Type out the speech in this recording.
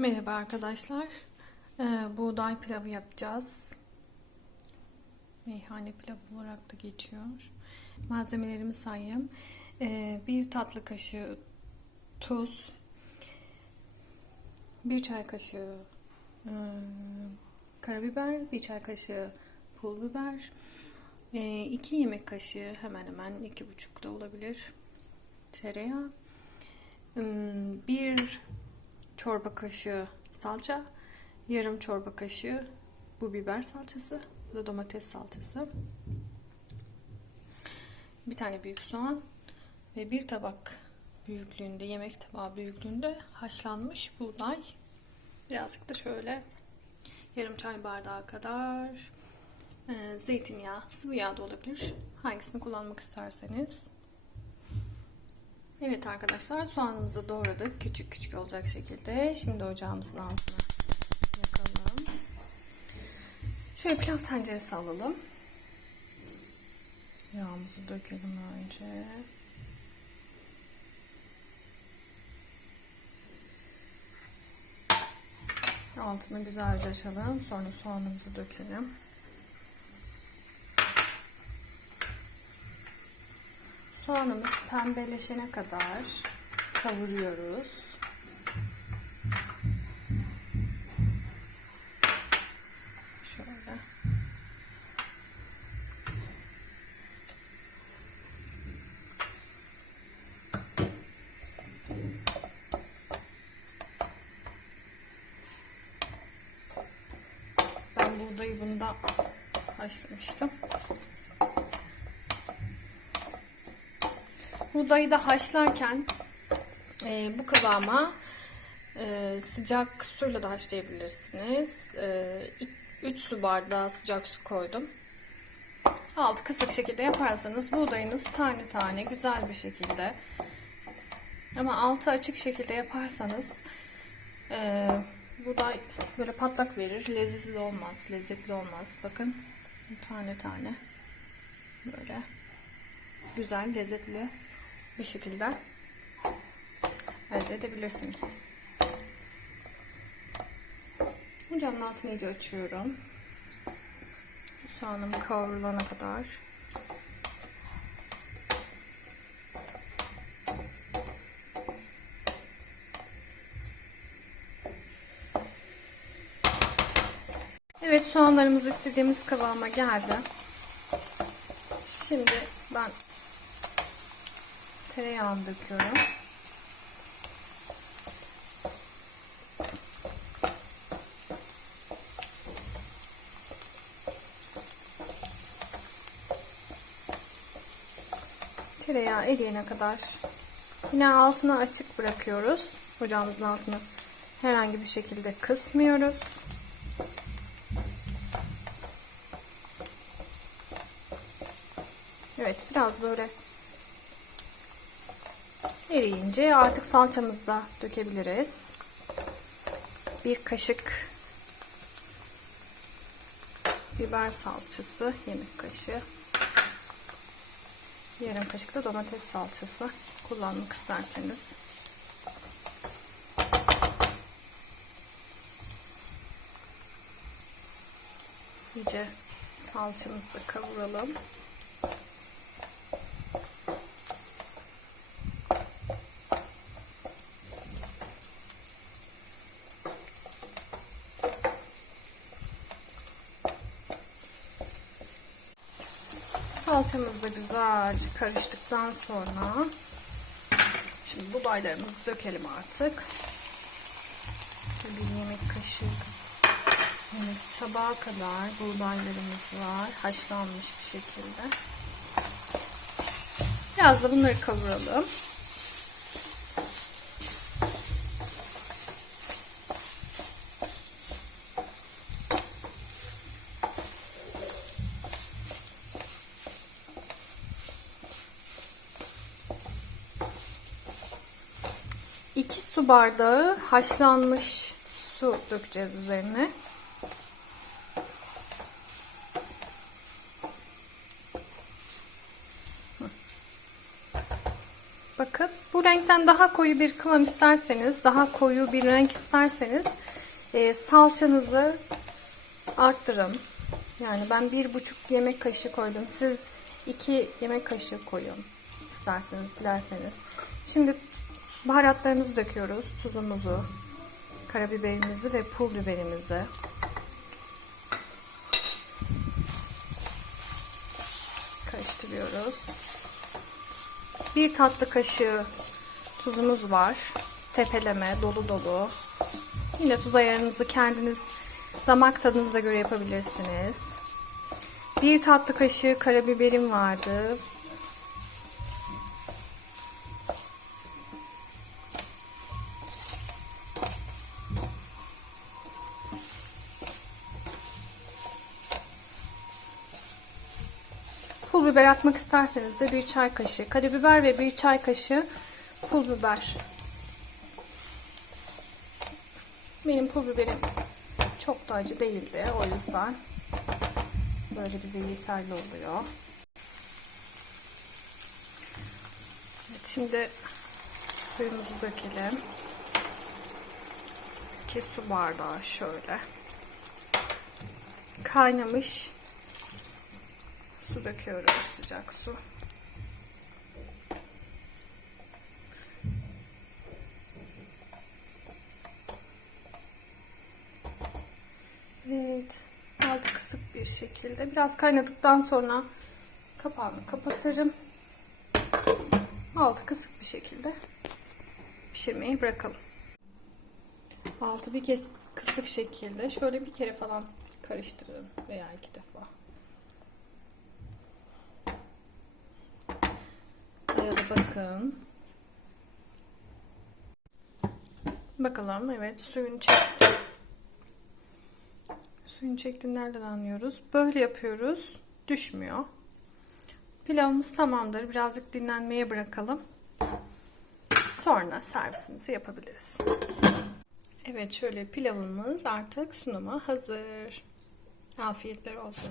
Merhaba arkadaşlar. Ee, buğday pilavı yapacağız. Meyhane pilavı olarak da geçiyor. Malzemelerimi sayayım. Ee, bir tatlı kaşığı tuz, bir çay kaşığı e, karabiber, bir çay kaşığı pul biber, e, iki yemek kaşığı hemen hemen iki buçuk da olabilir tereyağı, Hmm, bir çorba kaşığı salça, yarım çorba kaşığı bu biber salçası, bu da domates salçası. Bir tane büyük soğan ve bir tabak büyüklüğünde, yemek tabağı büyüklüğünde haşlanmış buğday. Birazcık da şöyle yarım çay bardağı kadar e, zeytinyağı, sıvı yağ da olabilir. Hangisini kullanmak isterseniz. Evet arkadaşlar soğanımızı doğradık. Küçük küçük olacak şekilde. Şimdi ocağımızın altına yakalım. Şöyle pilav tenceresi alalım. Yağımızı dökelim önce. Altını güzelce açalım. Sonra soğanımızı dökelim. Soğanımız pembeleşene kadar kavuruyoruz. Şöyle. Ben buğdayı bunda haşlamıştım. Buğdayı da haşlarken e, bu kıvama e, sıcak suyla da haşlayabilirsiniz. 3 e, su bardağı sıcak su koydum. Altı kısık şekilde yaparsanız buğdayınız tane tane güzel bir şekilde ama altı açık şekilde yaparsanız e, buğday böyle patlak verir. Lezzetli olmaz. Lezzetli olmaz. Bakın tane tane böyle güzel, lezzetli bir şekilde elde edebilirsiniz. Ocağın altını iyice açıyorum. Soğanım kavrulana kadar. Evet soğanlarımız istediğimiz kıvama geldi. Şimdi ben tereyağını döküyorum. Tereyağı eriyene kadar yine altını açık bırakıyoruz. Ocağımızın altını herhangi bir şekilde kısmıyoruz. Evet biraz böyle eriyince artık salçamızı da dökebiliriz. Bir kaşık biber salçası, yemek kaşığı. Yarım kaşık da domates salçası kullanmak isterseniz. İyice salçamızı da kavuralım. Salçamız da güzelce karıştıktan sonra şimdi buğdaylarımızı dökelim artık. Bir yemek kaşığı yemek tabağa kadar buğdaylarımız var. Haşlanmış bir şekilde. Biraz da bunları kavuralım. Su bardağı haşlanmış su dökeceğiz üzerine. Bakın Bu renkten daha koyu bir kıvam isterseniz, daha koyu bir renk isterseniz e, salçanızı arttırın. Yani ben bir buçuk yemek kaşığı koydum. Siz iki yemek kaşığı koyun isterseniz, dilerseniz. Şimdi baharatlarımızı döküyoruz. Tuzumuzu, karabiberimizi ve pul biberimizi. Karıştırıyoruz. Bir tatlı kaşığı tuzumuz var. Tepeleme, dolu dolu. Yine tuz ayarınızı kendiniz damak tadınıza göre yapabilirsiniz. Bir tatlı kaşığı karabiberim vardı. Biber atmak isterseniz de bir çay kaşığı karabiber ve bir çay kaşığı pul biber. Benim pul biberim çok da acı değildi. O yüzden böyle bize yeterli oluyor. Evet, şimdi suyumuzu dökelim. 2 su bardağı şöyle. Kaynamış su döküyoruz. Sıcak su. Evet. Altı kısık bir şekilde. Biraz kaynadıktan sonra kapağını kapatırım. Altı kısık bir şekilde pişirmeyi bırakalım. Altı bir kez kısık şekilde şöyle bir kere falan karıştırın veya iki defa. Bakın. Bakalım evet suyunu çekti. Suyunu çektiğini nereden anlıyoruz? Böyle yapıyoruz. Düşmüyor. Pilavımız tamamdır. Birazcık dinlenmeye bırakalım. Sonra servisimizi yapabiliriz. Evet şöyle pilavımız artık sunuma hazır. Afiyetler olsun.